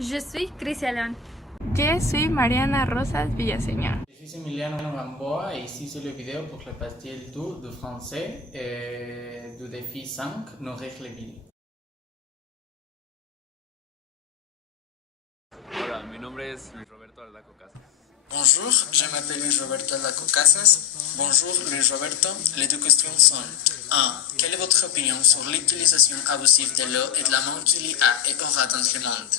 Je suis Cristian. Je suis Mariana Rosas Villaseñor. Je suis Emiliano Gamboa et ici c'est le vidéo pour le pastel tout de français du défi 5, nos règles villes. Hola, mi nombre es Luis Roberto Aldaco Casas. Bonjour, je m'appelle Luis Roberto Aldaco Casas. Bonjour Luis Roberto, les deux questions sont 1. Quelle est votre opinion sur l'utilisation abusive de l'eau et de la manque qu'il y a et aura dans le monde?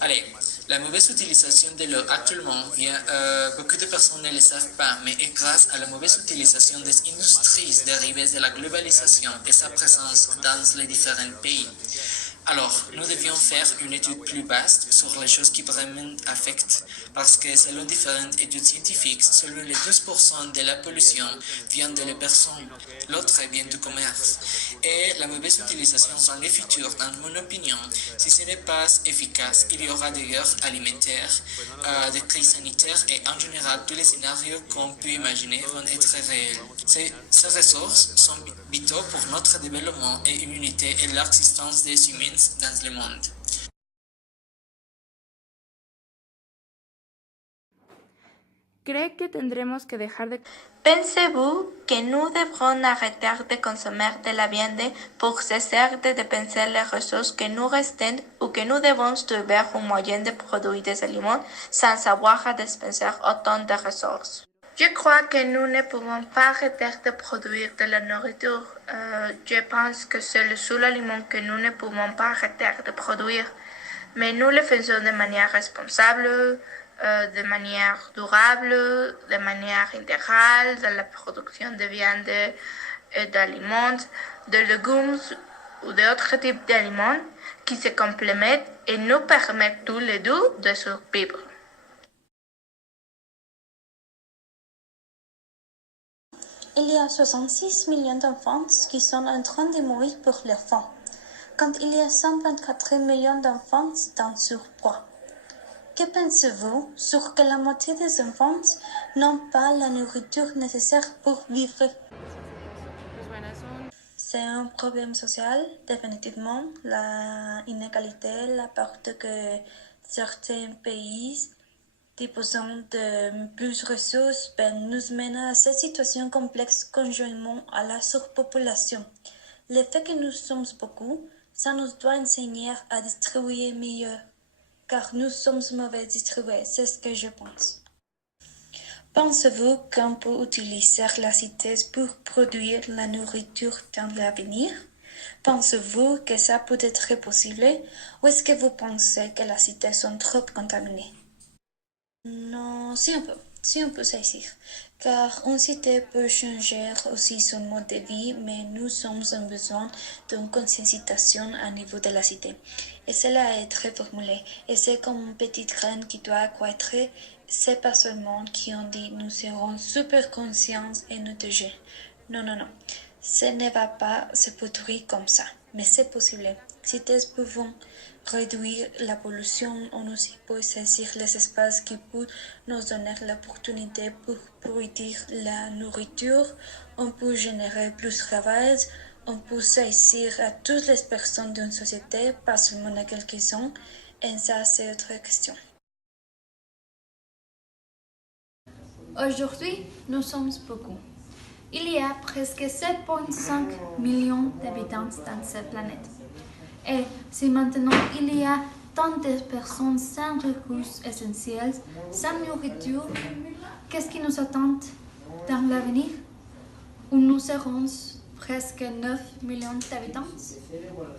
Allez, la mauvaise utilisation de l'eau actuellement beaucoup de personnes ne le savent pas, mais est grâce à la mauvaise utilisation des industries dérivées de la globalisation et sa présence dans les différents pays. Alors, nous devions faire une étude plus vaste sur les choses qui vraiment affectent, parce que selon différentes études scientifiques, seulement les 12% de la pollution vient de les personnes, l'autre vient du commerce. Et la mauvaise utilisation dans le futur, dans mon opinion, si ce n'est pas efficace, il y aura des guerres alimentaires, des crises sanitaires et en général tous les scénarios qu'on peut imaginer vont être réels. Ces ressources sont vitaux pour notre développement et immunité et l'existence des humains dans le monde. ¿Cree que tendremos que dejar de... Pensez-vous que nous devrons arrêter de consommer de la viande pour cesser de dépenser les ressources que nous restent ou que nous devons trouver un moyen de produire des aliments sans avoir à dépenser autant de ressources? Je crois que nous ne pouvons pas arrêter de produire de la nourriture. Je pense que c'est le seul aliment que nous ne pouvons pas arrêter de produire. Mais nous le faisons de manière responsable, de manière durable, de manière intégrale, dans la production de viande et d'aliments, de légumes ou d'autres types d'aliments qui se complètent et nous permettent tous les deux de survivre. Il y a 66 millions d'enfants qui sont en train de mourir pour leur faim, quand il y a 124 millions d'enfants dans surpoids. Que pensez-vous sur que la moitié des enfants n'ont pas la nourriture nécessaire pour vivre? C'est un problème social, définitivement. La inégalité, la part que certains pays disposant de plus de ressources nous mène à cette situation complexe conjointement à la surpopulation. Le fait que nous sommes beaucoup, ça nous doit enseigner à distribuer mieux, car nous sommes mauvais distribués, c'est ce que je pense. Pensez-vous qu'on peut utiliser la cité pour produire la nourriture dans l'avenir? Pensez-vous que ça peut être possible, ou est-ce que vous pensez que les cités sont trop contaminées? Non, si on peut saisir, car une cité peut changer aussi son mode de vie, mais nous avons besoin d'une conscientisation à niveau de la cité. Et cela est très formulé, et c'est comme une petite graine qui doit croître. C'est pas seulement qui ont dit nous serons super conscients et nous dégager. Non. Ce ne va pas se produire comme ça, mais c'est possible. Si nous pouvons réduire la pollution, on aussi peut saisir les espaces qui peuvent nous donner l'opportunité pour produire la nourriture, on peut générer plus de travail, on peut saisir à toutes les personnes d'une société, pas seulement à quelques-uns, et ça c'est autre question. Aujourd'hui, nous sommes beaucoup. Il y a presque 7,5 millions d'habitants dans cette planète. Et si maintenant il y a tant de personnes sans ressources essentielles, sans nourriture, qu'est-ce qui nous attend dans l'avenir, où nous serons presque 9 millions d'habitants?